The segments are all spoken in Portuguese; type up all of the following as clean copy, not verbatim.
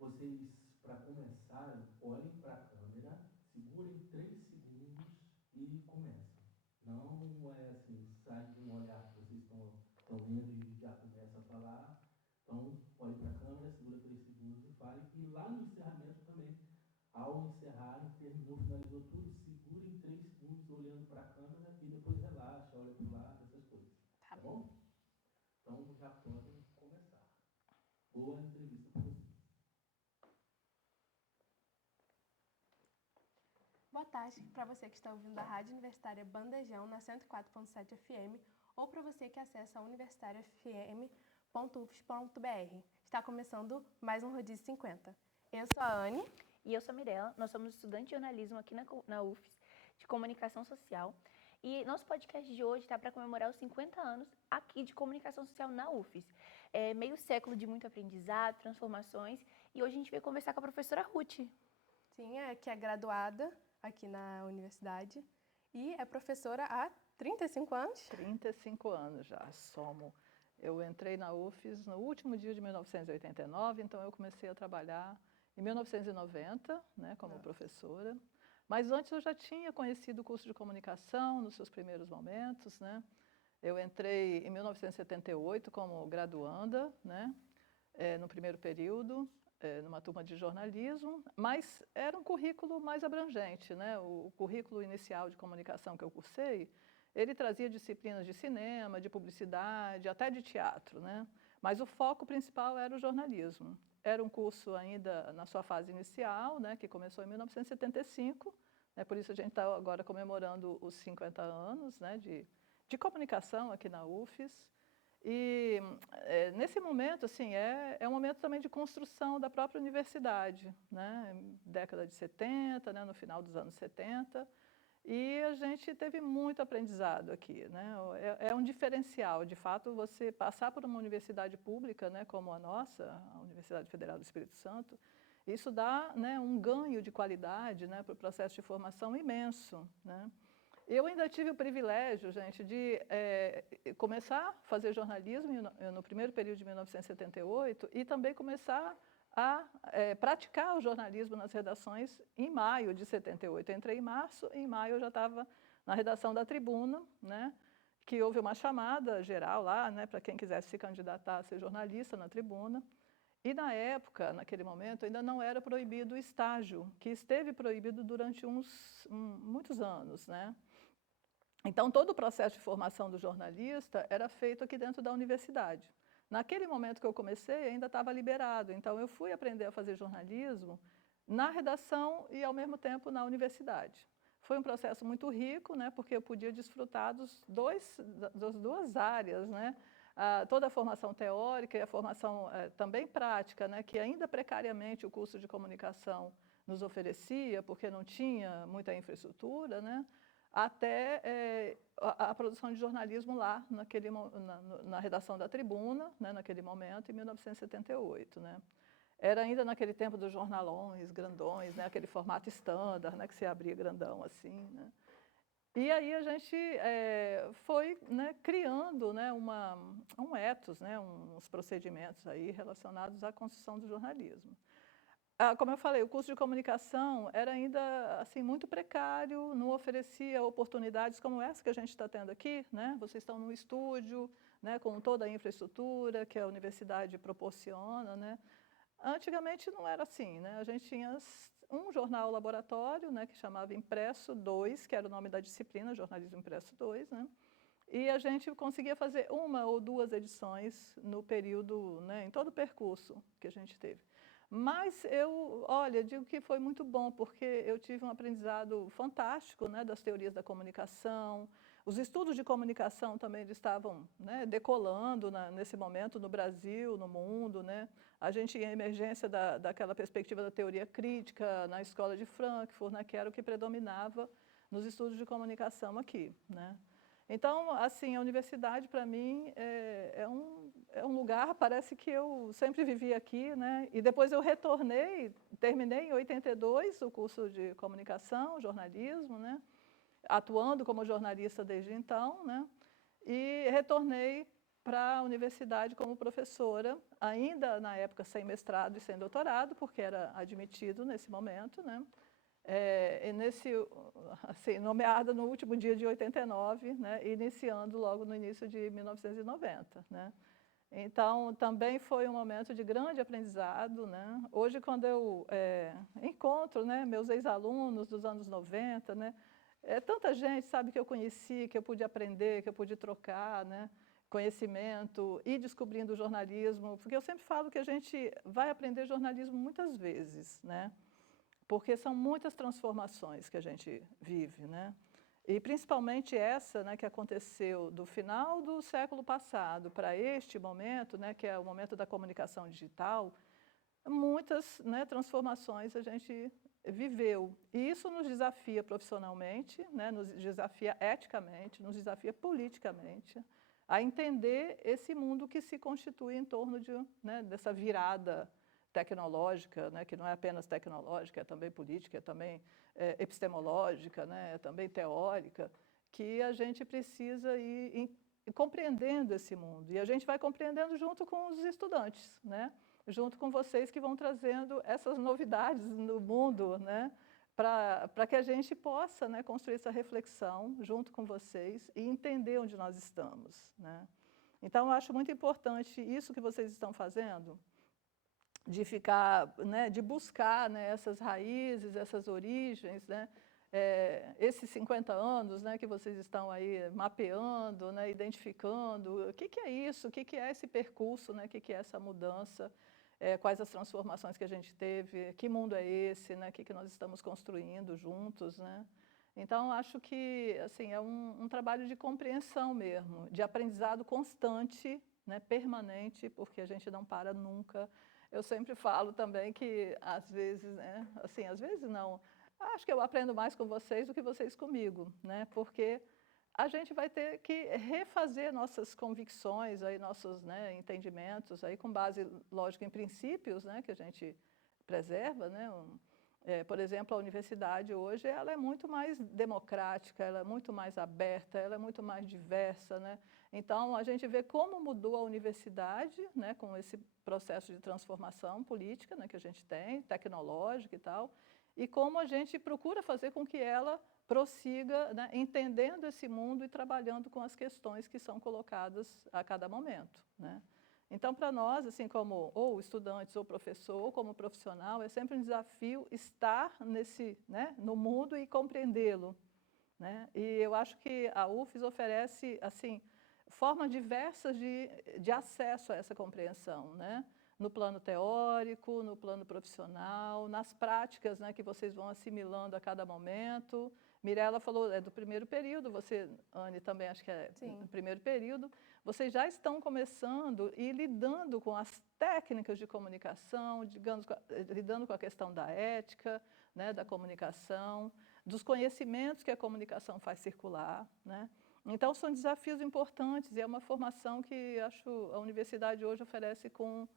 vocês, para começar, olhem para a câmera, segurem 3 segundos e comecem. Não é assim, sai de um olhar que vocês estão vendo e já começa a falar. Então, olhe para a câmera, segura 3 segundos e fale. E lá no encerramento também, ao encerrarem, terminou, finalizou tudo, segurem 3 segundos olhando para a câmera e depois relaxa, olha para o lado, essas coisas. Tá bom? Então, já podem começar. Boa entrevista para vocês. Boa tarde para você que está ouvindo a Rádio Universitária Bandejão na 104.7 FM ou para você que acessa universitariafm.ufs.br. Está começando mais um Rodízio 50. Eu sou a Anne. E eu sou a Mirella. Nós somos estudantes de jornalismo aqui na UFS, de comunicação social. E nosso podcast de hoje está para comemorar os 50 anos aqui de comunicação social na UFS. É meio século de muito aprendizado, transformações. E hoje a gente veio conversar com a professora Ruth. Sim, que é graduada aqui na universidade e é professora há 35 anos? 35 anos já, somo. Eu entrei na UFES no último dia de 1989, então eu comecei a trabalhar em 1990, né, como professora. Mas antes eu já tinha conhecido o curso de comunicação nos seus primeiros momentos, né? Eu entrei em 1978 como graduanda, né, no primeiro período, numa turma de jornalismo, mas era um currículo mais abrangente, né? O currículo inicial de comunicação que eu cursei, ele trazia disciplinas de cinema, de publicidade, até de teatro, né? Mas o foco principal era o jornalismo. Era um curso ainda na sua fase inicial, né, que começou em 1975, né, por isso a gente está agora comemorando os 50 anos, né, de comunicação aqui na UFES. E nesse momento, assim, é um momento também de construção da própria universidade, né? Década de 70, né? No final dos anos 70, e a gente teve muito aprendizado aqui, né? É um diferencial, de fato, você passar por uma universidade pública, né, como a nossa, a Universidade Federal do Espírito Santo, isso dá, né, um ganho de qualidade, né, para o processo de formação imenso, né? Eu ainda tive o privilégio, gente, de começar a fazer jornalismo no primeiro período de 1978 e também começar a praticar o jornalismo nas redações em maio de 78. Eu entrei em março e em maio eu já estava na redação da Tribuna, né, que houve uma chamada geral lá, né, para quem quisesse se candidatar a ser jornalista na Tribuna. E na época, naquele momento, ainda não era proibido o estágio, que esteve proibido durante muitos anos, né? Então, todo o processo de formação do jornalista era feito aqui dentro da universidade. Naquele momento que eu comecei, ainda estava liberado, então eu fui aprender a fazer jornalismo na redação e, ao mesmo tempo, na universidade. Foi um processo muito rico, né, porque eu podia desfrutar das duas áreas, né? Toda a formação teórica e a formação também prática, né, que ainda precariamente o curso de comunicação nos oferecia, porque não tinha muita infraestrutura, né, até a produção de jornalismo lá, na redação da Tribuna, né, naquele momento, em 1978. Né. Era ainda naquele tempo dos jornalões grandões, né, aquele formato standard, né, que se abria grandão assim, né. E aí a gente foi, né, criando, né, um ethos, né, uns procedimentos aí relacionados à construção do jornalismo. Como eu falei, o curso de comunicação era ainda assim, muito precário, não oferecia oportunidades como essa que a gente está tendo aqui, né? Vocês estão num estúdio, né, com toda a infraestrutura que a universidade proporciona, né? Antigamente não era assim, né? A gente tinha um jornal laboratório, né, que chamava Impresso 2, que era o nome da disciplina, Jornalismo Impresso 2, né? E a gente conseguia fazer 1 ou 2 edições no período, né, em todo o percurso que a gente teve. Mas olha, digo que foi muito bom, porque eu tive um aprendizado fantástico, né, das teorias da comunicação. Os estudos de comunicação também eles estavam, né, decolando nesse momento no Brasil, no mundo, né. A gente tinha a emergência daquela perspectiva da teoria crítica na escola de Frankfurt, né, que era o que predominava nos estudos de comunicação aqui, né. Então, assim, a universidade, para mim, é um lugar, parece que eu sempre vivi aqui, né? E depois eu retornei, terminei em 82 o curso de comunicação, jornalismo, atuando como jornalista desde então, e retornei para a universidade como professora, ainda na época sem mestrado e sem doutorado, porque era admitido nesse momento, né? Assim, nomeada no último dia de 89, né? Iniciando logo no início de 1990, né? Então, também foi um momento de grande aprendizado, né? Hoje, quando eu encontro, né, meus ex-alunos dos anos 90, né? Tanta gente, sabe, que eu conheci, que eu pude aprender, que eu pude trocar, né? Conhecimento e descobrindo o jornalismo, porque eu sempre falo que a gente vai aprender jornalismo muitas vezes, né? Porque são muitas transformações que a gente vive, né? E principalmente essa, né, que aconteceu do final do século passado para este momento, né, que é o momento da comunicação digital, muitas, né, transformações a gente viveu. E isso nos desafia profissionalmente, né, nos desafia eticamente, nos desafia politicamente, a entender esse mundo que se constitui em torno de, né, dessa virada tecnológica, né, que não é apenas tecnológica, é também política, é também epistemológica, né, é também teórica, que a gente precisa ir compreendendo esse mundo. E a gente vai compreendendo junto com os estudantes, né, junto com vocês que vão trazendo essas novidades no mundo, né, para que a gente possa, né, construir essa reflexão junto com vocês e entender onde nós estamos, né. Então, eu acho muito importante isso que vocês estão fazendo, de ficar, né, de buscar, né, essas raízes, essas origens, né, esses 50 anos, né, que vocês estão aí mapeando, né, identificando, o que é isso, o que é esse percurso, né, o que é essa mudança, quais as transformações que a gente teve, que mundo é esse, né, o que nós estamos construindo juntos, né. Então, acho que, assim, é um trabalho de compreensão mesmo, de aprendizado constante, né, permanente, porque a gente não para nunca. Eu sempre falo também que, às vezes, né, assim, às vezes não, acho que eu aprendo mais com vocês do que vocês comigo, né, porque a gente vai ter que refazer nossas convicções, aí, nossos, né, entendimentos, aí, com base, lógico, em princípios, né, que a gente preserva, né, por exemplo, a universidade hoje ela é muito mais democrática, ela é muito mais aberta, ela é muito mais diversa, né? Então, a gente vê como mudou a universidade, né, com esse processo de transformação política, né, que a gente tem, tecnológica e tal, e como a gente procura fazer com que ela prossiga, né, entendendo esse mundo e trabalhando com as questões que são colocadas a cada momento, né? Então, para nós, assim, como ou estudantes, ou professor, ou como profissional, é sempre um desafio estar nesse, né, no mundo e compreendê-lo, né? E eu acho que a UFES oferece, assim, formas diversas de acesso a essa compreensão, né? No plano teórico, no plano profissional, nas práticas, né, que vocês vão assimilando a cada momento. Mirela falou do primeiro período, você, Anne, também acho que é no primeiro período. Vocês já estão começando e lidando com as técnicas de comunicação, lidando com a questão da ética, né, da comunicação, dos conhecimentos que a comunicação faz circular, né? Então, são desafios importantes e é uma formação que acho a universidade hoje oferece com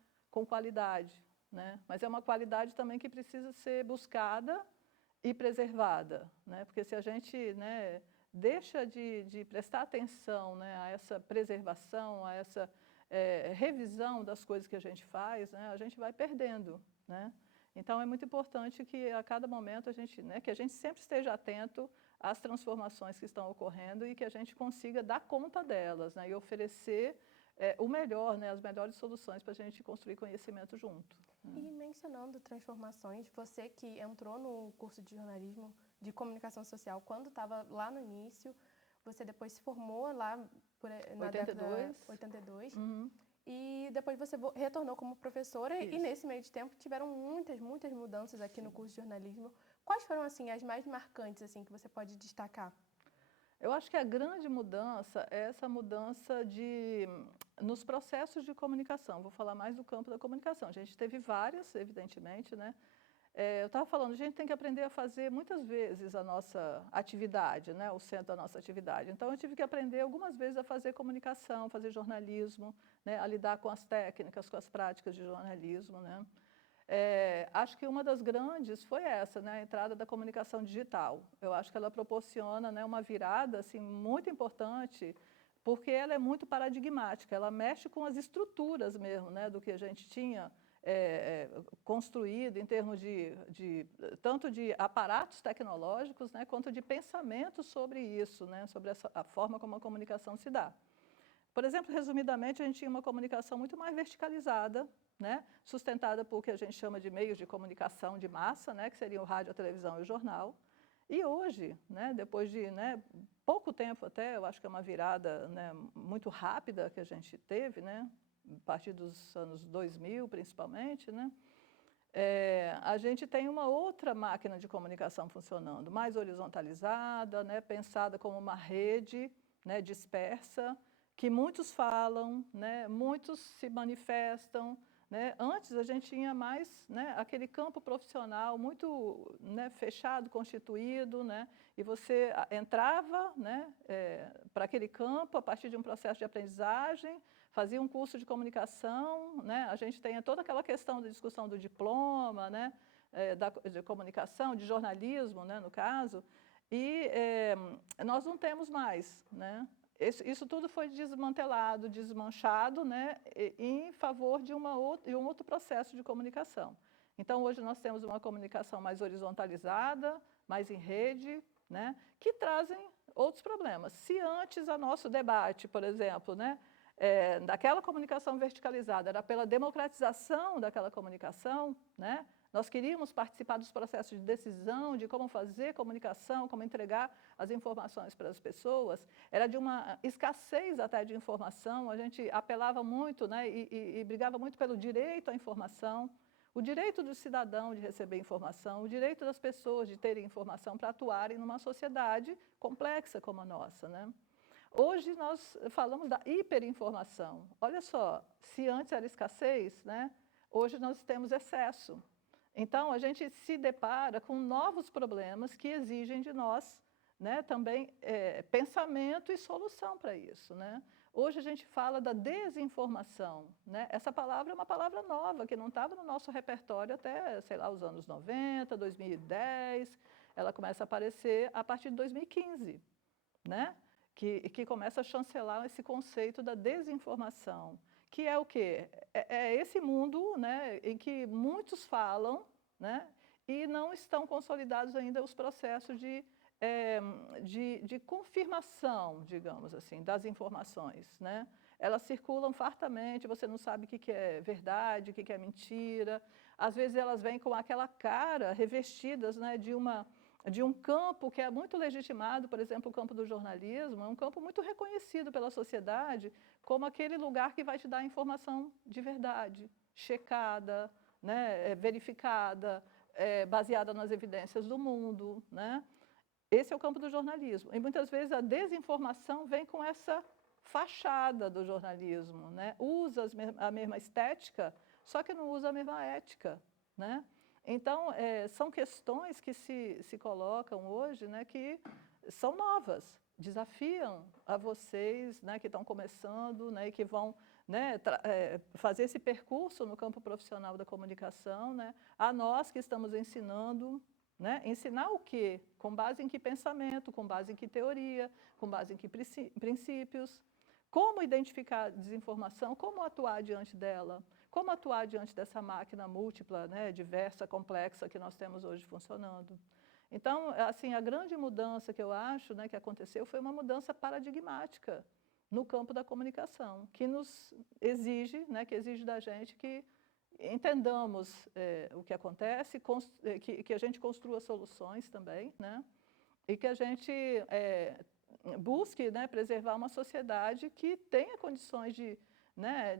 qualidade, né? Mas é uma qualidade também que precisa ser buscada e preservada, né? Porque se a gente, né, deixa de prestar atenção, né, a essa preservação, a essa revisão das coisas que a gente faz, né, a gente vai perdendo, né? Então, é muito importante que a cada momento a gente, né, que a gente sempre esteja atento às transformações que estão ocorrendo e que a gente consiga dar conta delas, né, e oferecer o melhor, né, as melhores soluções para a gente construir conhecimento junto. E mencionando transformações, você que entrou no curso de jornalismo de comunicação social quando estava lá no início, você depois se formou lá na década 82, e depois você retornou como professora. Isso. E nesse meio de tempo tiveram muitas mudanças aqui no curso de jornalismo. Quais foram, assim, as mais marcantes, assim, que você pode destacar? Eu acho que a grande mudança é essa mudança nos processos de comunicação. Vou falar mais do campo da comunicação. A gente teve várias, evidentemente, né? Eu estava falando, a gente tem que aprender a fazer muitas vezes a nossa atividade, né? O centro da nossa atividade. Então, eu tive que aprender algumas vezes a fazer comunicação, fazer jornalismo, né? A lidar com as técnicas, com as práticas de jornalismo, né? Acho que uma das grandes foi essa, né, a entrada da comunicação digital. Eu acho que ela proporciona, né, uma virada assim, muito importante porque ela é muito paradigmática, ela mexe com as estruturas mesmo, né, do que a gente tinha construído em termos tanto de aparatos tecnológicos, né, quanto de pensamento sobre isso, né, sobre a forma como a comunicação se dá. Por exemplo, resumidamente, a gente tinha uma comunicação muito mais verticalizada, né, sustentada por o que a gente chama de meios de comunicação de massa, né, que seriam o rádio, a televisão e o jornal. E hoje, né, depois de pouco tempo até, eu acho que é uma virada, né, muito rápida que a gente teve, né, a partir dos anos 2000, principalmente, né, a gente tem uma outra máquina de comunicação funcionando, mais horizontalizada, né, pensada como uma rede, né, dispersa, que muitos falam, né, muitos se manifestam, né. Antes a gente tinha mais, né, aquele campo profissional muito, né, fechado, constituído, né, e você entrava, né, para aquele campo a partir de um processo de aprendizagem, fazia um curso de comunicação, né, a gente tem toda aquela questão da discussão do diploma, né, de comunicação, de jornalismo, né, no caso, e nós não temos mais, né. Isso tudo foi desmantelado, desmanchado, né, em favor de um outro processo de comunicação. Então, hoje nós temos uma comunicação mais horizontalizada, mais em rede, né, que trazem outros problemas. Se antes o nosso debate, por exemplo, né, daquela comunicação verticalizada era pela democratização daquela comunicação, né, nós queríamos participar dos processos de decisão, de como fazer comunicação, como entregar as informações para as pessoas. Era de uma escassez até de informação, a gente apelava muito, né, e brigava muito pelo direito à informação, o direito do cidadão de receber informação, o direito das pessoas de terem informação para atuarem numa sociedade complexa como a nossa, né? Hoje nós falamos da hiperinformação. Olha só, se antes era escassez, né, hoje nós temos excesso. Então, a gente se depara com novos problemas que exigem de nós, né, também pensamento e solução para isso, né? Hoje a gente fala da desinformação, né? Essa palavra é uma palavra nova, que não estava no nosso repertório até, sei lá, os anos 90, 2010. Ela começa a aparecer a partir de 2015, né? Que começa a chancelar esse conceito da desinformação, que é o quê? É esse mundo, né, em que muitos falam, né, e não estão consolidados ainda os processos de confirmação, digamos assim, das informações, né? Elas circulam fartamente, você não sabe o que é verdade, o que é mentira. Às vezes elas vêm com aquela cara, revestidas, né, de um campo que é muito legitimado, por exemplo, o campo do jornalismo, é um campo muito reconhecido pela sociedade como aquele lugar que vai te dar informação de verdade, checada, né, verificada, baseada nas evidências do mundo, né? Esse é o campo do jornalismo. E muitas vezes a desinformação vem com essa fachada do jornalismo, né? Usa a mesma estética, só que não usa a mesma ética, né? Então, são questões que se colocam hoje, né, que são novas, desafiam a vocês, né, que estão começando, né, e que vão, né, fazer esse percurso no campo profissional da comunicação, né, a nós que estamos ensinando, né, ensinar o quê? Com base em que pensamento, com base em que teoria, com base em que princípios, como identificar desinformação, como atuar diante dela, como atuar diante dessa máquina múltipla, né, diversa, complexa que nós temos hoje funcionando. Então, assim, a grande mudança que eu acho, né, que aconteceu foi uma mudança paradigmática no campo da comunicação, que nos exige, né, que exige da gente que entendamos o que acontece, que a gente construa soluções também, né, e que a gente busque, né, preservar uma sociedade que tenha condições né,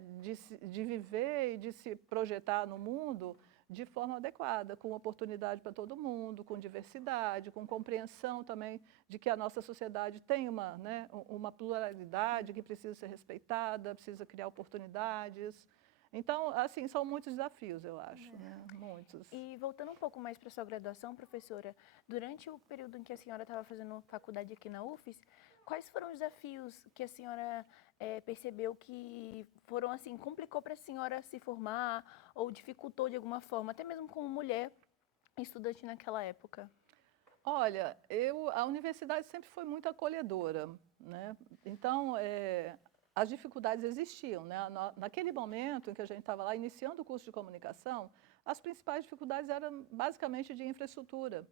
de viver e de se projetar no mundo de forma adequada, com oportunidade para todo mundo, com diversidade, com compreensão também de que a nossa sociedade tem né, uma pluralidade que precisa ser respeitada, precisa criar oportunidades. Então, assim, são muitos desafios, eu acho, né? Muitos. E voltando um pouco mais para a sua graduação, professora, durante o período em que a senhora estava fazendo faculdade aqui na UFES, quais foram os desafios que a senhora percebeu que foram, assim, complicou para a senhora se formar ou dificultou de alguma forma, até mesmo como mulher estudante naquela época? Olha, a universidade sempre foi muito acolhedora, né? Então, as dificuldades existiam, né? Naquele momento em que a gente estava lá iniciando o curso de comunicação, as principais dificuldades eram basicamente de infraestrutura,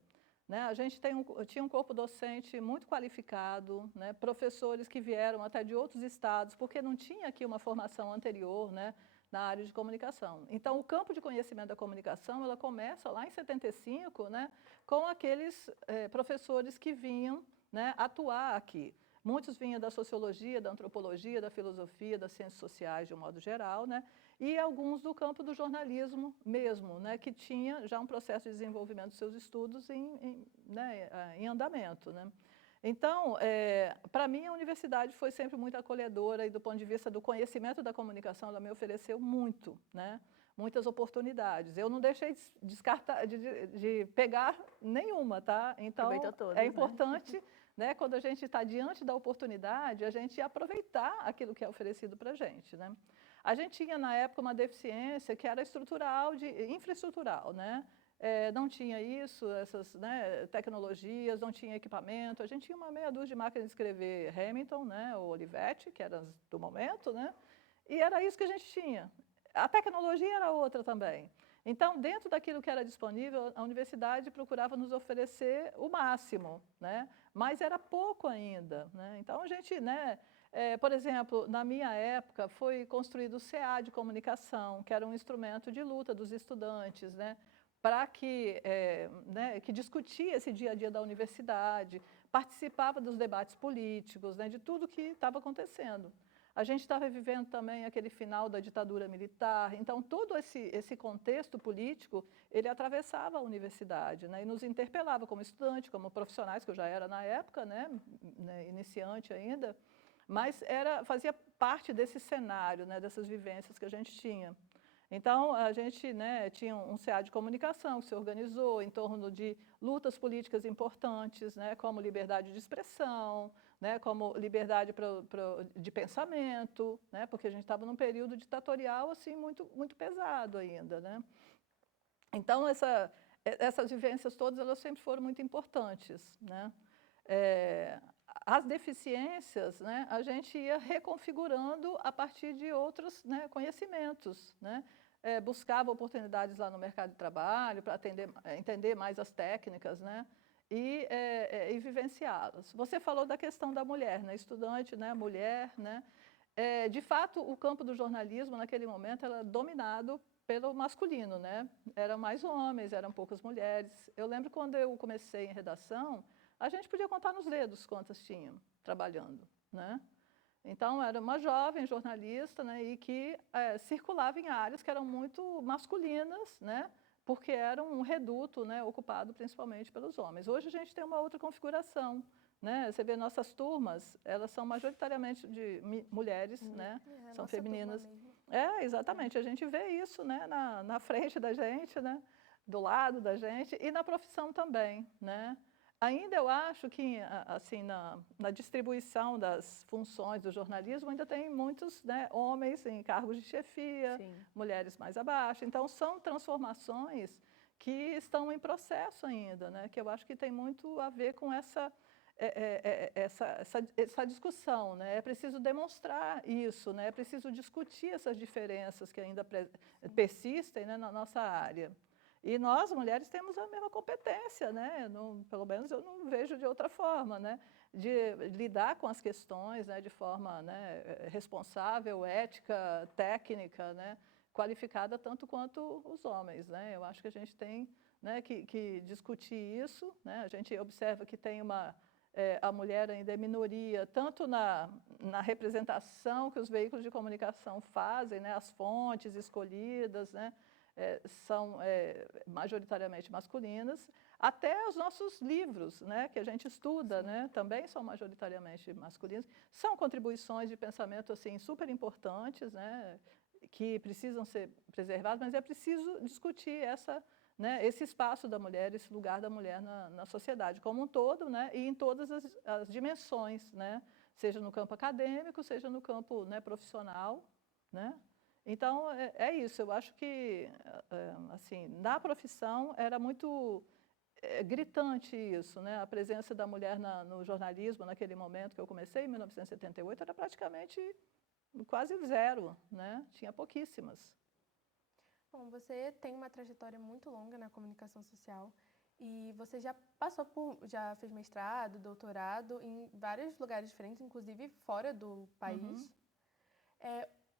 né? A gente tinha um corpo docente muito qualificado, né? Professores que vieram até de outros estados, porque não tinha aqui uma formação anterior, né? Na área de comunicação. Então, o campo de conhecimento da comunicação, ela começa lá em 75, né? Com aqueles professores que vinham, né? Atuar aqui. Muitos vinham da sociologia, da antropologia, da filosofia, das ciências sociais, de um modo geral, né? E alguns do campo do jornalismo mesmo, né? Que tinha já um processo de desenvolvimento dos seus estudos em andamento, né? Então, para mim, a universidade foi sempre muito acolhedora e, do ponto de vista do conhecimento da comunicação, ela me ofereceu muito, né? Muitas oportunidades. Eu não deixei de pegar nenhuma, tá? Então, todas, é importante, né, quando a gente está diante da oportunidade, a gente aproveitar aquilo que é oferecido para a gente, né? A gente tinha, na época, uma deficiência que era infraestrutural, né? Não tinha isso, essas, né, tecnologias, não tinha equipamento. A gente tinha uma meia dúzia de máquinas de escrever Hamilton, né, ou Olivetti, que eram do momento, né? E era isso que a gente tinha. A tecnologia era outra também. Então, dentro daquilo que era disponível, a universidade procurava nos oferecer o máximo, né? Mas era pouco ainda, né? Então, a gente, né, por exemplo, na minha época, foi construído o CA de comunicação, que era um instrumento de luta dos estudantes, né? Para que discutia esse dia a dia da universidade, participava dos debates políticos, né, de tudo que estava acontecendo. A gente estava vivendo também aquele final da ditadura militar, então todo esse contexto político, ele atravessava a universidade, né, e nos interpelava como estudante, como profissionais, que eu já era na época, né, iniciante ainda, mas fazia parte desse cenário, né, dessas vivências que a gente tinha. Então, a gente, né, tinha um CA de comunicação que se organizou em torno de lutas políticas importantes, né, como liberdade de expressão, né, como liberdade de pensamento, né, porque a gente estava num período ditatorial assim, muito, muito pesado ainda, né? Então, essas vivências todas elas sempre foram muito importantes, né? As deficiências, né, a gente ia reconfigurando a partir de outros, né, conhecimentos, né? Buscava oportunidades lá no mercado de trabalho para entender mais as técnicas, né? E vivenciá-las. Você falou da questão da mulher, né? Estudante, né? Mulher, né? De fato, o campo do jornalismo naquele momento era dominado pelo masculino, né? Eram mais homens, eram poucas mulheres. Eu lembro quando eu comecei em redação, a gente podia contar nos dedos quantas tinham trabalhando, né? Então, era uma jovem jornalista, né, e que circulava em áreas que eram muito masculinas, né, porque era um reduto, né, ocupado principalmente pelos homens. Hoje a gente tem uma outra configuração, né? Você vê nossas turmas, elas são majoritariamente de mulheres, né? São femininas. Exatamente. A gente vê isso, né, na frente da gente, né, do lado da gente e na profissão também, né? Ainda eu acho que, assim, na distribuição das funções do jornalismo, ainda tem muitos, né, homens em cargos de chefia, sim, mulheres mais abaixo. Então, são transformações que estão em processo ainda, né, que eu acho que tem muito a ver com essa discussão, né? É preciso demonstrar isso, né? É preciso discutir essas diferenças que ainda persistem, né, na nossa área. E nós, mulheres, temos a mesma competência, né? Pelo menos eu não vejo de outra forma, né? De lidar com as questões, né, de forma, né, responsável, ética, técnica, né, qualificada tanto quanto os homens, né? Eu acho que a gente tem, né, que discutir isso, né? A gente observa que tem a mulher ainda é minoria, tanto na representação que os veículos de comunicação fazem, né, as fontes escolhidas, né, são majoritariamente masculinas, até os nossos livros, né, que a gente estuda, né, também são majoritariamente masculinos. São contribuições de pensamento assim, super importantes, né, que precisam ser preservadas, mas é preciso discutir né, esse espaço da mulher, esse lugar da mulher na sociedade como um todo, né, e em todas as dimensões, né, seja no campo acadêmico, seja no campo, né, profissional, né? Então, é isso. Eu acho que, assim, na profissão era muito gritante isso, né? A presença da mulher no jornalismo, naquele momento que eu comecei, em 1978, era praticamente quase zero, né? Tinha pouquíssimas. Bom, você tem uma trajetória muito longa na comunicação social e você já passou já fez mestrado, doutorado em vários lugares diferentes, inclusive fora do país.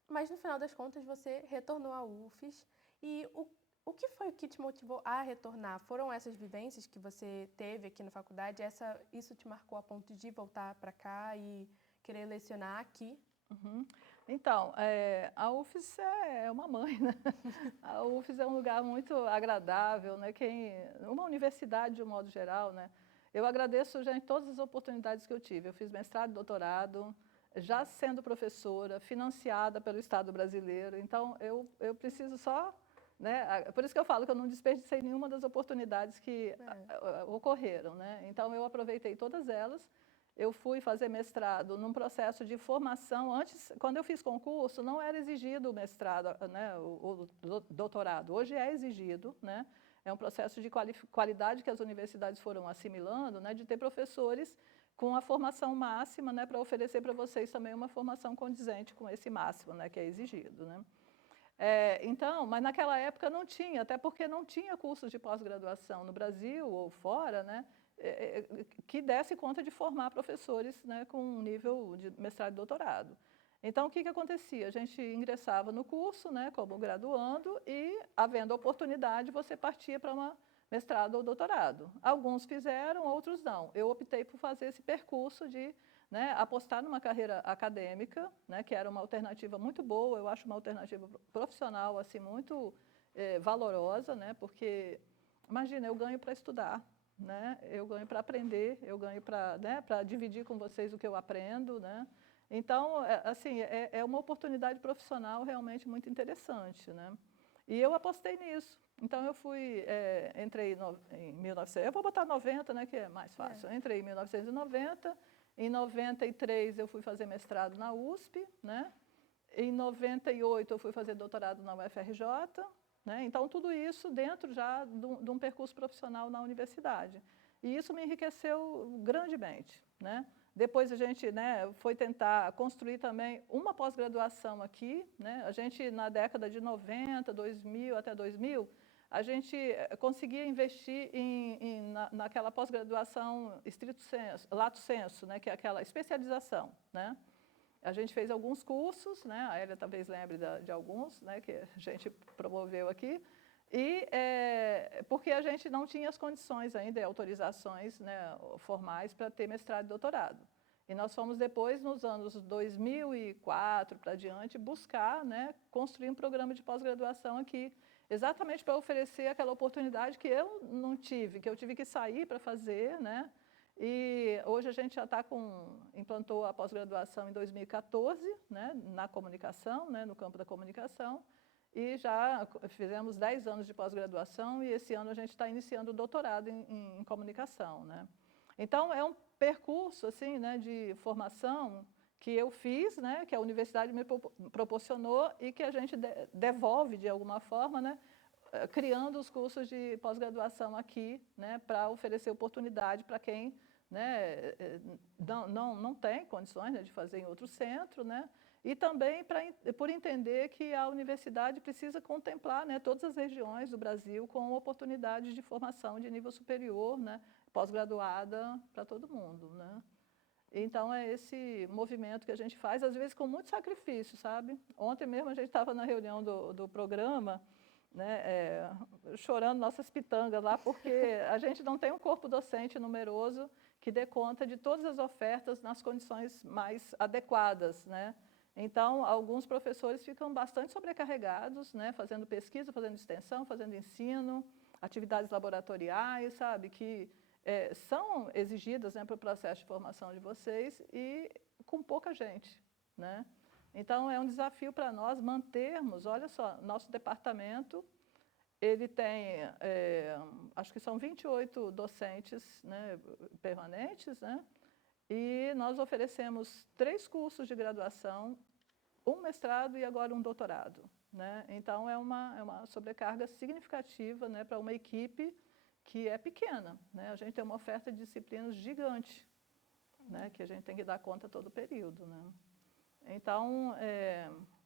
Mas no final das contas você retornou à UFES e o que foi que te motivou a retornar? Foram essas vivências que você teve aqui na faculdade? Isso te marcou a ponto de voltar para cá e querer lecionar aqui? Então, a UFES é uma mãe, né? A UFES é um lugar muito agradável, né? Uma universidade, de um modo geral, né? Eu agradeço já em todas as oportunidades que eu tive. Eu fiz mestrado e doutorado, já sendo professora, financiada pelo Estado brasileiro. Então, eu preciso só... Né? Por isso que eu falo que eu não desperdicei nenhuma das oportunidades que ocorreram, né? Então, eu aproveitei todas elas. Eu fui fazer mestrado num processo de formação. Antes, quando eu fiz concurso, não era exigido o mestrado, né, o doutorado. Hoje é exigido, né? É um processo de qualidade que as universidades foram assimilando, né, de ter professores com a formação máxima, né, para oferecer para vocês também uma formação condizente com esse máximo, né, que é exigido, né? Então, mas naquela época não tinha, até porque não tinha cursos de pós-graduação no Brasil ou fora, né, que desse conta de formar professores, né, com um nível de mestrado e doutorado. Então, o que acontecia? A gente ingressava no curso, né, como graduando e, havendo oportunidade, você partia para uma mestrado ou doutorado. Alguns fizeram, outros não. Eu optei por fazer esse percurso de, né, apostar numa carreira acadêmica, né, que era uma alternativa muito boa, eu acho uma alternativa profissional assim, muito valorosa, né, porque, imagina, eu ganho para estudar, né, eu ganho para aprender, eu ganho para, né, para dividir com vocês o que eu aprendo, né. Então, assim, é uma oportunidade profissional realmente muito interessante, né. E eu apostei nisso. Então, eu entrei em 1900, eu vou botar 90, né, que é mais fácil. Eu entrei em 1990, em 93 eu fui fazer mestrado na USP, né? Em 98 eu fui fazer doutorado na UFRJ, né? Então, tudo isso dentro já de um percurso profissional na universidade. E isso me enriqueceu grandemente, né? Depois a gente, né, foi tentar construir também uma pós-graduação aqui, né? A gente, na década de 90, 2000 até 2000, a gente conseguia investir naquela pós-graduação estrito sensu, lato sensu, né, que é aquela especialização, né? A gente fez alguns cursos, né? A Hélia talvez lembre de alguns, né, que a gente promoveu aqui, e porque a gente não tinha as condições ainda, autorizações, né, formais para ter mestrado e doutorado. E nós fomos depois, nos anos 2004 para diante, buscar, né, construir um programa de pós-graduação aqui, exatamente para oferecer aquela oportunidade que eu não tive, que eu tive que sair para fazer, né? E hoje a gente já implantou a pós-graduação em 2014, né, na comunicação, né, no campo da comunicação, e já fizemos 10 anos de pós-graduação e esse ano a gente está iniciando o doutorado em comunicação, né? Então, é um percurso assim, né, de formação que eu fiz, né, que a universidade me proporcionou e que a gente devolve de alguma forma, né, criando os cursos de pós-graduação aqui, né, para oferecer oportunidade para quem, né, não tem condições, né, de fazer em outro centro, né, e também por entender que a universidade precisa contemplar, né, todas as regiões do Brasil com oportunidades de formação de nível superior, né, pós-graduada para todo mundo, né. Então, é esse movimento que a gente faz, às vezes com muito sacrifício, sabe? Ontem mesmo a gente estava na reunião do programa, né, chorando nossas pitangas lá, porque a gente não tem um corpo docente numeroso que dê conta de todas as ofertas nas condições mais adequadas, né? Então, alguns professores ficam bastante sobrecarregados, né, fazendo pesquisa, fazendo extensão, fazendo ensino, atividades laboratoriais, sabe, que são exigidas, né, para o processo de formação de vocês e com pouca gente, né? Então, é um desafio para nós mantermos, olha só, nosso departamento, ele tem, acho que são 28 docentes, né, permanentes, né? E nós oferecemos 3 cursos de graduação, um mestrado e agora um doutorado, né? Então, é uma sobrecarga significativa, né, para uma equipe que é pequena, né? A gente tem uma oferta de disciplinas gigante, né? Que a gente tem que dar conta todo o período, né? Então,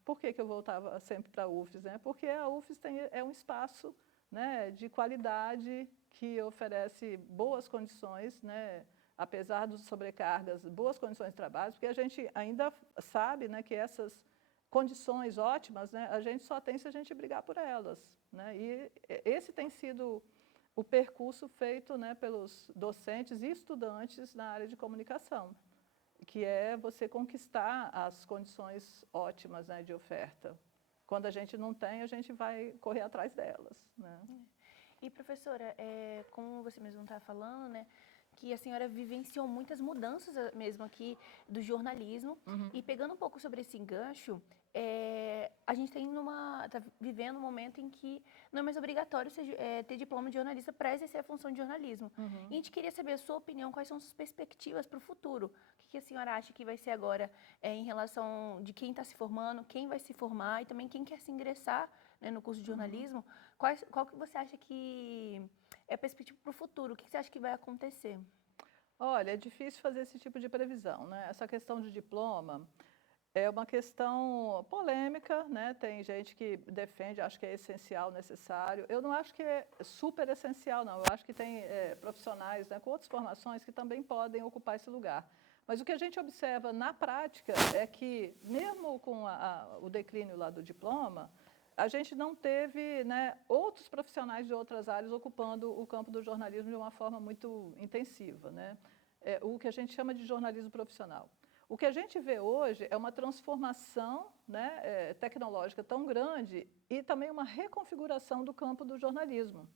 por que eu voltava sempre para a UFES, né? Porque a UFES é um espaço, né, de qualidade que oferece boas condições, né? Apesar das sobrecargas, boas condições de trabalho, porque a gente ainda sabe, né, que essas condições ótimas, né, a gente só tem se a gente brigar por elas, né? E esse tem sido o percurso feito, né, pelos docentes e estudantes na área de comunicação, que é você conquistar as condições ótimas, né, de oferta. Quando a gente não tem, a gente vai correr atrás delas, né? E, professora, como você mesmo está falando, né, que a senhora vivenciou muitas mudanças mesmo aqui do jornalismo. E pegando um pouco sobre esse gancho, a gente está vivendo um momento em que não é mais obrigatório ter diploma de jornalista para exercer a função de jornalismo. E a gente queria saber a sua opinião, quais são suas perspectivas para o futuro. O que a senhora acha que vai ser agora em relação de quem está se formando, quem vai se formar e também quem quer se ingressar, né, no curso de jornalismo? Qual que você acha que é a perspectiva para o futuro? O que você acha que vai acontecer? Olha, é difícil fazer esse tipo de previsão, né? Essa questão de diploma é uma questão polêmica, né? Tem gente que defende, acho que é essencial, necessário. Eu não acho que é super essencial, não. Eu acho que tem profissionais, né, com outras formações que também podem ocupar esse lugar. Mas o que a gente observa na prática é que, mesmo com o declínio lá do diploma, a gente não teve, né, outros profissionais de outras áreas ocupando o campo do jornalismo de uma forma muito intensiva, né? O que a gente chama de jornalismo profissional. O que a gente vê hoje é uma transformação, né, tecnológica tão grande e também uma reconfiguração do campo do jornalismo.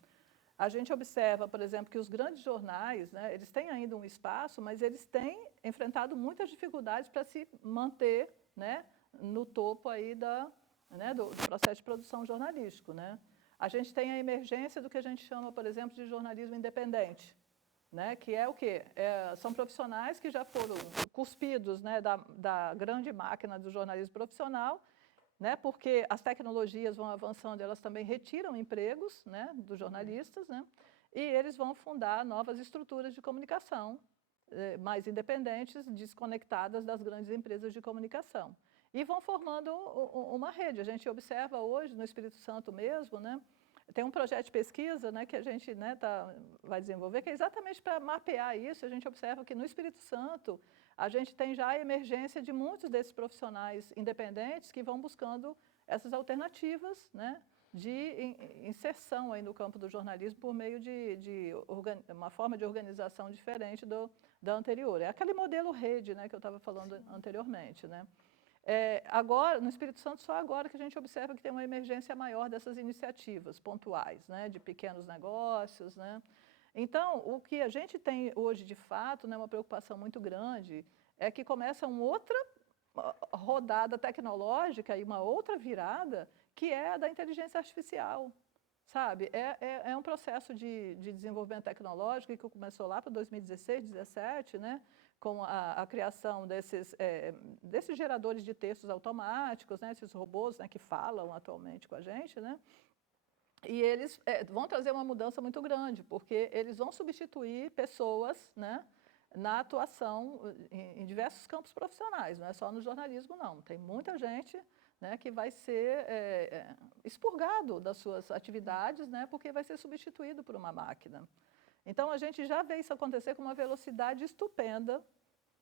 A gente observa, por exemplo, que os grandes jornais, né, eles têm ainda um espaço, mas eles têm enfrentado muitas dificuldades para se manter, né, no topo aí do processo de produção jornalístico, né? A gente tem a emergência do que a gente chama, por exemplo, de jornalismo independente, né? Que é o quê? São profissionais que já foram cuspidos, né, da grande máquina do jornalismo profissional, né? Porque as tecnologias vão avançando, elas também retiram empregos, né, dos jornalistas, né? E eles vão fundar novas estruturas de comunicação mais independentes, desconectadas das grandes empresas de comunicação. E vão formando uma rede. A gente observa hoje, no Espírito Santo mesmo, né, tem um projeto de pesquisa, né, que a gente, né, vai desenvolver, que é exatamente para mapear isso. A gente observa que no Espírito Santo a gente tem já a emergência de muitos desses profissionais independentes que vão buscando essas alternativas, né, de inserção aí no campo do jornalismo por meio de uma forma de organização diferente da anterior. É aquele modelo rede, né, que eu estava falando anteriormente, né? Agora, no Espírito Santo, só agora que a gente observa que tem uma emergência maior dessas iniciativas pontuais, né, de pequenos negócios, né? Então, o que a gente tem hoje, de fato, né, uma preocupação muito grande, é que começa uma outra rodada tecnológica e uma outra virada, que é a da inteligência artificial, sabe? É um processo de desenvolvimento tecnológico que começou lá para 2016, 2017, né? Com a criação desses geradores de textos automáticos, né, esses robôs, né, que falam atualmente com a gente, né, e eles vão trazer uma mudança muito grande, porque eles vão substituir pessoas, né, na atuação em diversos campos profissionais, não é só no jornalismo, não. Tem muita gente, né, que vai ser expurgado das suas atividades, né, porque vai ser substituído por uma máquina. Então, a gente já vê isso acontecer com uma velocidade estupenda.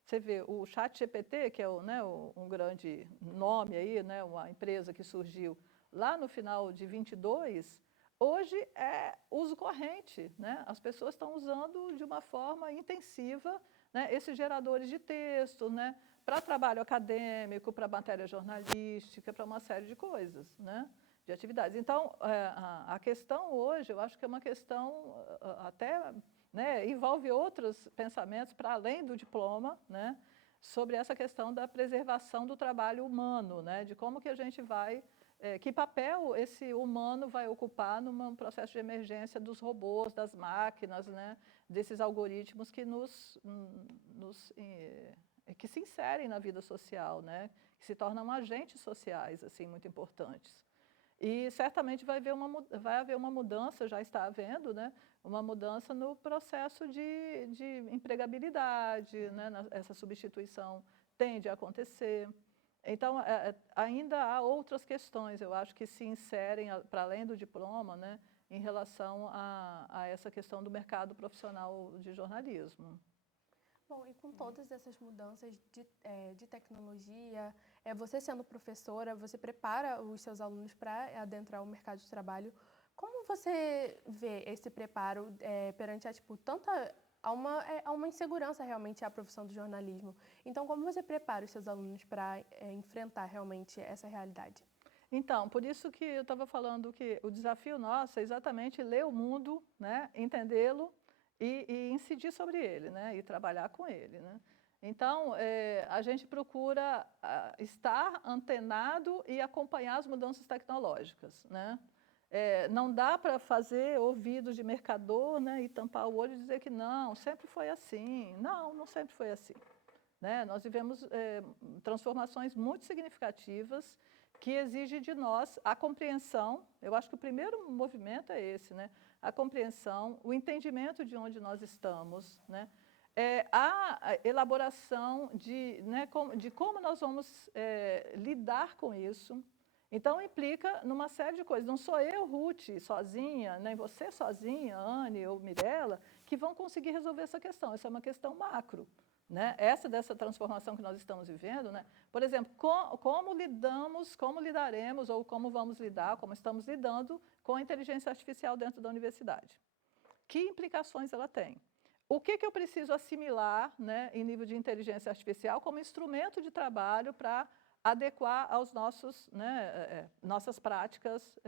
Você vê o ChatGPT, que é um grande nome aí, né, uma empresa que surgiu lá no final de 22, hoje é uso corrente, né? As pessoas estão usando de uma forma intensiva, né, esses geradores de texto, né, para trabalho acadêmico, para matéria jornalística, para uma série de coisas, né, de atividades. Então, a questão hoje, eu acho que é uma questão até, né, envolve outros pensamentos para além do diploma, né, sobre essa questão da preservação do trabalho humano, né, de como que a gente vai, que papel esse humano vai ocupar num processo de emergência dos robôs, das máquinas, né, desses algoritmos que que se inserem na vida social, né, que se tornam agentes sociais assim muito importantes. E certamente vai haver uma mudança, já está havendo, né, uma mudança no processo de empregabilidade, né, essa substituição tende a acontecer. Então, ainda há outras questões, eu acho, que se inserem, para além do diploma, né, em relação a essa questão do mercado profissional de jornalismo. Bom, e com todas essas mudanças de tecnologia, você sendo professora, você prepara os seus alunos para adentrar o mercado de trabalho. Como você vê esse preparo perante há uma insegurança realmente à profissão do jornalismo? Então, como você prepara os seus alunos para enfrentar realmente essa realidade? Então, por isso que eu estava falando que o desafio nosso é exatamente ler o mundo, né, entendê-lo e incidir sobre ele, né, e trabalhar com ele, né. Então, a gente procura estar antenado e acompanhar as mudanças tecnológicas, né. Não dá para fazer ouvidos de mercador, né, e tampar o olho e dizer que não, sempre foi assim. Não, não sempre foi assim, né. Nós vivemos transformações muito significativas que exigem de nós a compreensão. Eu acho que o primeiro movimento é esse, né? A compreensão, o entendimento de onde nós estamos, né? A elaboração de como nós vamos lidar com isso. Então, implica numa série de coisas. Não sou eu, Ruth, sozinha, nem você sozinha, Anne ou Mirella, que vão conseguir resolver essa questão. Essa é uma questão macro, né? Dessa transformação que nós estamos vivendo, né? Por exemplo, como lidaremos, ou como vamos lidar, como estamos lidando com a inteligência artificial dentro da universidade. Que implicações ela tem? O que eu preciso assimilar, né, em nível de inteligência artificial como instrumento de trabalho para adequar aos nossas práticas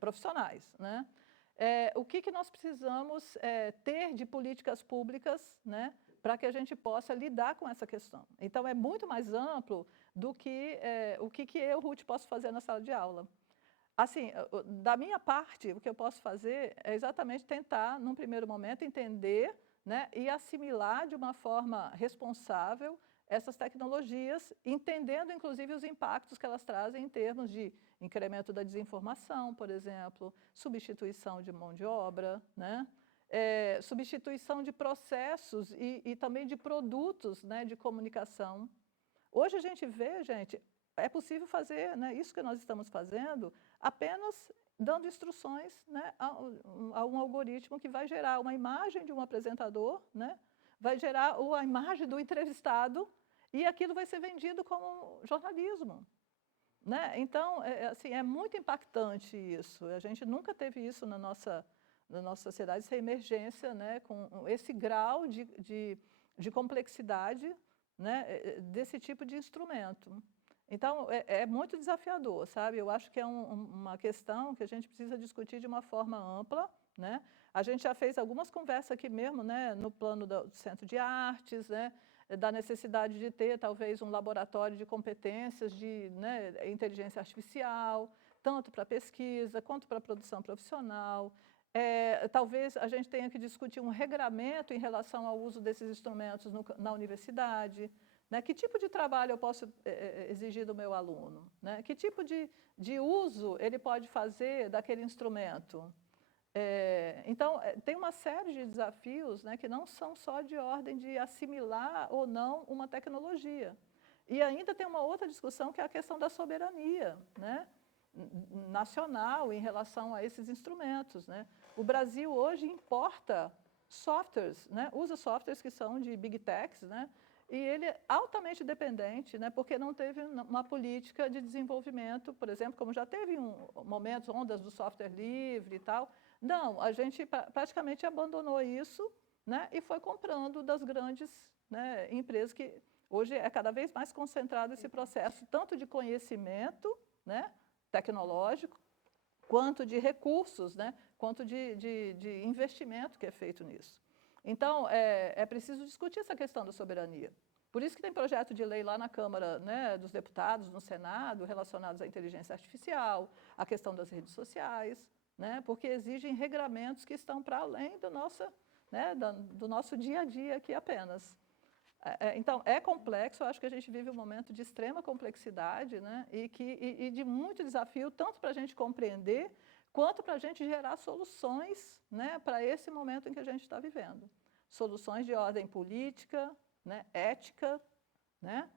profissionais, né? O que nós precisamos ter de políticas públicas, né, para que a gente possa lidar com essa questão. Então, é muito mais amplo do que o que eu, Ruth, posso fazer na sala de aula. Assim, da minha parte, o que eu posso fazer é exatamente tentar, num primeiro momento, entender, né, e assimilar de uma forma responsável essas tecnologias, entendendo, inclusive, os impactos que elas trazem em termos de incremento da desinformação, por exemplo, substituição de mão de obra, né? Substituição de processos e também de produtos, né, de comunicação. Hoje a gente vê, gente, é possível fazer, né, isso que nós estamos fazendo apenas dando instruções, né, a um algoritmo que vai gerar uma imagem de um apresentador, né, vai gerar a imagem do entrevistado e aquilo vai ser vendido como jornalismo, né? Então, assim, é muito impactante isso. A gente nunca teve isso na nossa sociedade, essa emergência, né, com esse grau de complexidade, né, desse tipo de instrumento. Então, é muito desafiador, sabe? Eu acho que é uma questão que a gente precisa discutir de uma forma ampla, né? A gente já fez algumas conversas aqui mesmo, né, no plano do Centro de Artes, né, da necessidade de ter, talvez, um laboratório de competências de, né, inteligência artificial, tanto para pesquisa quanto para produção profissional. Talvez a gente tenha que discutir um regramento em relação ao uso desses instrumentos na universidade, né? Que tipo de trabalho eu posso exigir do meu aluno, né? Que tipo de uso ele pode fazer daquele instrumento? Então, tem uma série de desafios, né, que não são só de ordem de assimilar ou não uma tecnologia. E ainda tem uma outra discussão, que é a questão da soberania, né, nacional em relação a esses instrumentos, né? O Brasil hoje importa softwares, né, usa softwares que são de big techs, né, e ele é altamente dependente, né, porque não teve uma política de desenvolvimento, por exemplo, como já teve momentos, ondas do software livre e tal. Não, a gente praticamente abandonou isso, né, e foi comprando das grandes, né, empresas, que hoje é cada vez mais concentrado esse processo, tanto de conhecimento, né, tecnológico, quanto de recursos, né, quanto de investimento que é feito nisso. Então, é preciso discutir essa questão da soberania. Por isso que tem projeto de lei lá na Câmara, né, dos Deputados, no Senado, relacionados à inteligência artificial, à questão das redes sociais, né, porque exigem regramentos que estão para além do nosso dia a dia aqui apenas. Então, é complexo, eu acho que a gente vive um momento de extrema complexidade, né? E de muito desafio, tanto para a gente compreender, quanto para a gente gerar soluções, né, para esse momento em que a gente está vivendo. Soluções de ordem política, né, ética, né,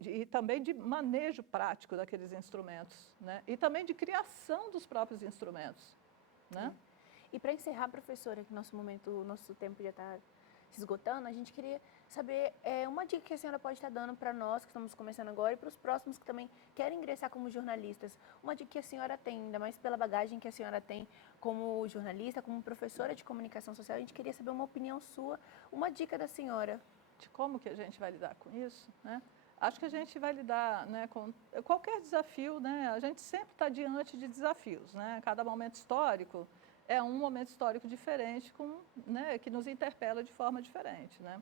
e também de manejo prático daqueles instrumentos, né, e também de criação dos próprios instrumentos. Né? E para encerrar, professora, que nosso tempo já está se esgotando, a gente queria saber uma dica que a senhora pode estar dando para nós que estamos começando agora e para os próximos que também querem ingressar como jornalistas. Uma dica que a senhora tem, ainda mais pela bagagem que a senhora tem como jornalista, como professora de comunicação social, a gente queria saber uma opinião sua, uma dica da senhora. De como que a gente vai lidar com isso, né? Acho que a gente vai lidar, né, com qualquer desafio, né? A gente sempre está diante de desafios, né? Cada momento histórico é um momento histórico diferente, né, que nos interpela de forma diferente, né?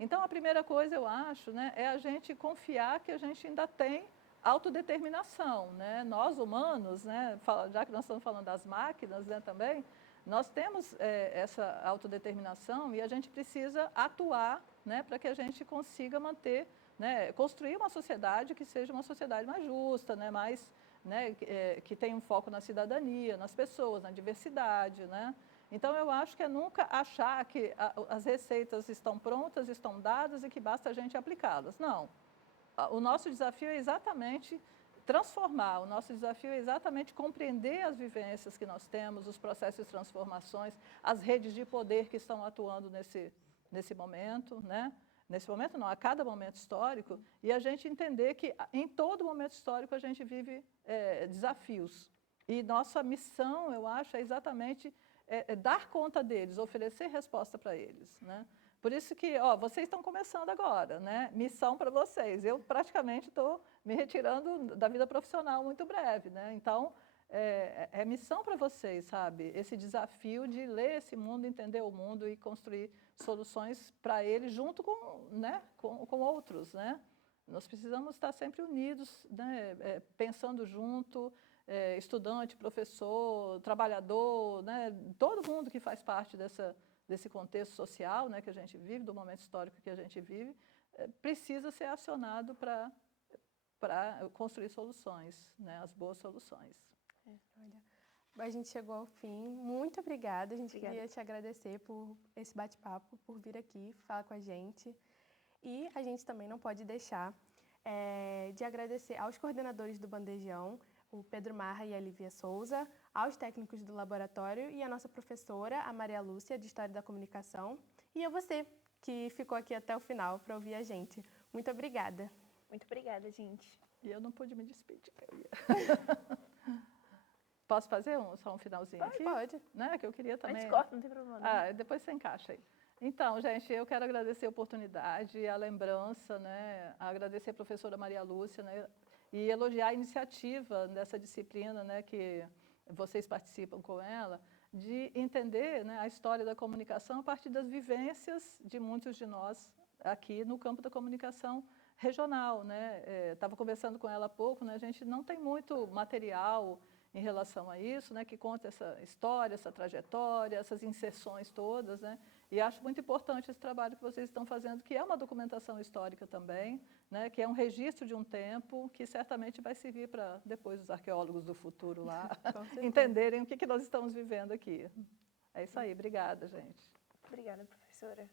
Então, a primeira coisa, eu acho, né, é a gente confiar que a gente ainda tem autodeterminação, né? Nós, humanos, né, já que nós estamos falando das máquinas, né, também, nós temos essa autodeterminação e a gente precisa atuar, né, para que a gente consiga manter, né, construir uma sociedade que seja uma sociedade mais justa, né, mais... Né, que tem um foco na cidadania, nas pessoas, na diversidade. Né? Então, eu acho que é nunca achar que as receitas estão prontas, estão dadas e que basta a gente aplicá-las. Não. O nosso desafio é exatamente transformar, o nosso desafio é exatamente compreender as vivências que nós temos, os processos de transformações, as redes de poder que estão atuando nesse momento, né? Nesse momento não, a cada momento histórico, e a gente entender que em todo momento histórico a gente vive desafios. E nossa missão, eu acho, é exatamente dar conta deles, oferecer resposta para eles. Né? Por isso que, vocês estão começando agora, né? Missão para vocês. Eu praticamente estou me retirando da vida profissional muito breve. Né? Então, é missão para vocês, sabe? Esse desafio de ler esse mundo, entender o mundo e construir soluções para ele junto com outros, né? Nós precisamos estar sempre unidos, né? Pensando junto, estudante, professor, trabalhador, né? Todo mundo que faz parte desse contexto social, né, que a gente vive, do momento histórico que a gente vive, precisa ser acionado para construir soluções, né? As boas soluções. A gente chegou ao fim. Muito obrigada. A gente queria te agradecer por esse bate-papo, por vir aqui falar com a gente. E a gente também não pode deixar de agradecer aos coordenadores do Bandejão, o Pedro Marra e a Lívia Souza, aos técnicos do laboratório e a nossa professora, a Maria Lúcia, de História da Comunicação, e a você, que ficou aqui até o final para ouvir a gente. Muito obrigada. Muito obrigada, gente. E eu não pude me despedir. Posso fazer só um finalzinho aqui? Pode. Né? Que eu queria também... A gente corta, não tem problema. Não. Depois você encaixa aí. Então, gente, eu quero agradecer a oportunidade, a lembrança, né? Agradecer a professora Maria Lúcia, né? E elogiar a iniciativa dessa disciplina, né? Que vocês participam com ela, de entender, né, a história da comunicação a partir das vivências de muitos de nós aqui no campo da comunicação regional. Né? Estava conversando com ela há pouco, né? A gente não tem muito material em relação a isso, né, que conta essa história, essa trajetória, essas inserções todas, né, e acho muito importante esse trabalho que vocês estão fazendo, que é uma documentação histórica também, né, que é um registro de um tempo, que certamente vai servir para depois os arqueólogos do futuro lá entenderem o que nós estamos vivendo aqui. É isso aí, obrigada, gente. Obrigada, professora.